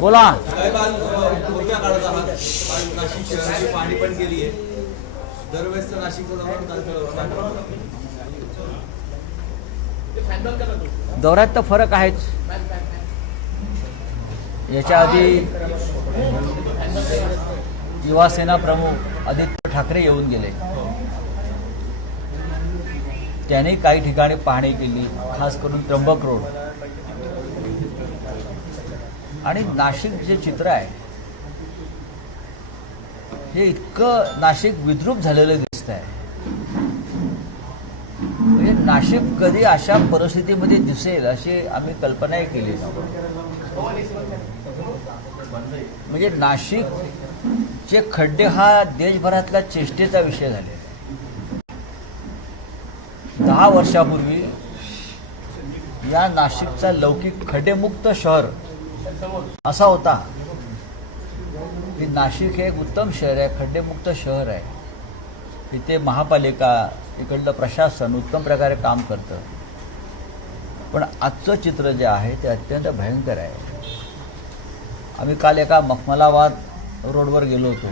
बोला. नाशिक शहराची पाणी पण गेली आहे. दरवेळेस नाशिकचं दौऱ्यात तर फरक आहेच. याच्या आधी युवासेना प्रमुख आदित्य ठाकरे येऊन गेले. त्यांनी काही ठिकाणी पाहणी केली, खास करून त्र्यंबक रोड. आणि नाशिक जे चित्र आहे हे इतकं नाशिक विद्रूप झालेलं दिसत आहे. म्हणजे नाशिक कधी अशा परिस्थितीमध्ये दिसेल अशी आम्ही कल्पनाही केली नव्हती. म्हणजे नाशिकचे खड्डे हा देशभरातला चेष्टेचा विषय झाले. 10 वर्षापूर्वी या नाशिकचा लौकिक खड्डेमुक्त शहर असा होता की नाशिक हे एक उत्तम शहर आहे, खड्डेमुक्त शहर आहे. इथे महापालिका, इकडलं प्रशासन उत्तम प्रकारे काम करतं. पण आजचं चित्र जे आहे ते अत्यंत भयंकर आहे. आम्ही काल एका मखमलाबाद रोडवर गेलो होतो.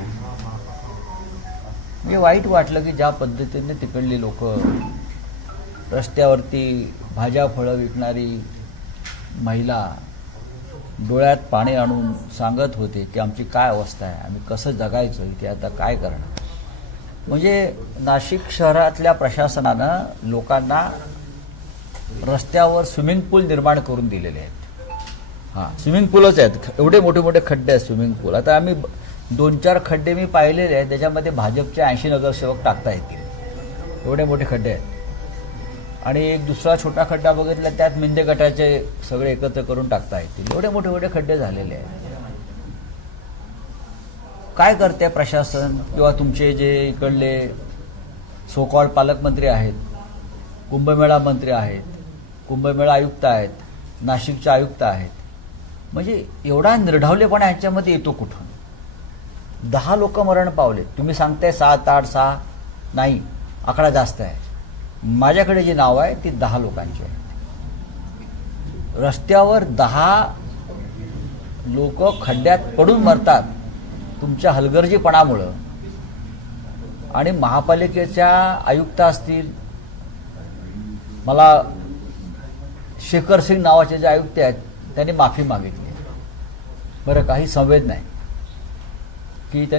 म्हणजे वाईट वाटलं की ज्या पद्धतीने तिकडली लोक रस्त्यावरती भाज्या फळं विकणारी महिला डोळ्यात पाणी आणून सांगत होते की आमची काय अवस्था आहे, आम्ही कसं जगायचं, इथे आता काय करणार. म्हणजे नाशिक शहरातल्या प्रशासनानं लोकांना रस्त्यावर स्विमिंग पूल निर्माण करून दिलेले आहेत. हां, स्विमिंग पूलच आहेत, एवढे मोठे मोठे खड्डे आहेत स्विमिंग पूल. आता आम्ही 2-4 खड्डे मी पाहिलेले आहेत, त्याच्यामध्ये भाजपचे 80 नगरसेवक टाकता येतील, एवढे मोठे खड्डे आहेत. आणि एक दुसरा छोटा खड्डा बघितला, त्यात मिंदे गटाचे सगळे एकत्र करून टाकता येतील, एवढे मोठे मोठे खड्डे झालेले आहेत. काय करते प्रशासन किंवा तुमचे जे इकडले सोकॉल्ड पालकमंत्री आहेत, कुंभमेळा मंत्री आहेत, कुंभमेळा आयुक्त आहेत, नाशिकचे आयुक्त आहेत. म्हणजे एवढा निर्ढावलेपणा यांच्यामध्ये येतो कुठून? 10 लोक मरण पावले, तुम्ही सांगताय 7, 8, 6 नाही, आकडा जास्त आहे. माझ्याकडे जी नाव आहे ती 10 लोकांची आहे. रस्त्यावर 10 लोक खड्ड्यात पडून मरतात तुमच्या हलगर्जीपणामुळं. आणि महापालिकेच्या आयुक्त असतील, मला शेखर सिंग नावाचे जे आयुक्त आहेत त्यांनी माफी मागितली. बरं, काही संवेद नाही की त्यांनी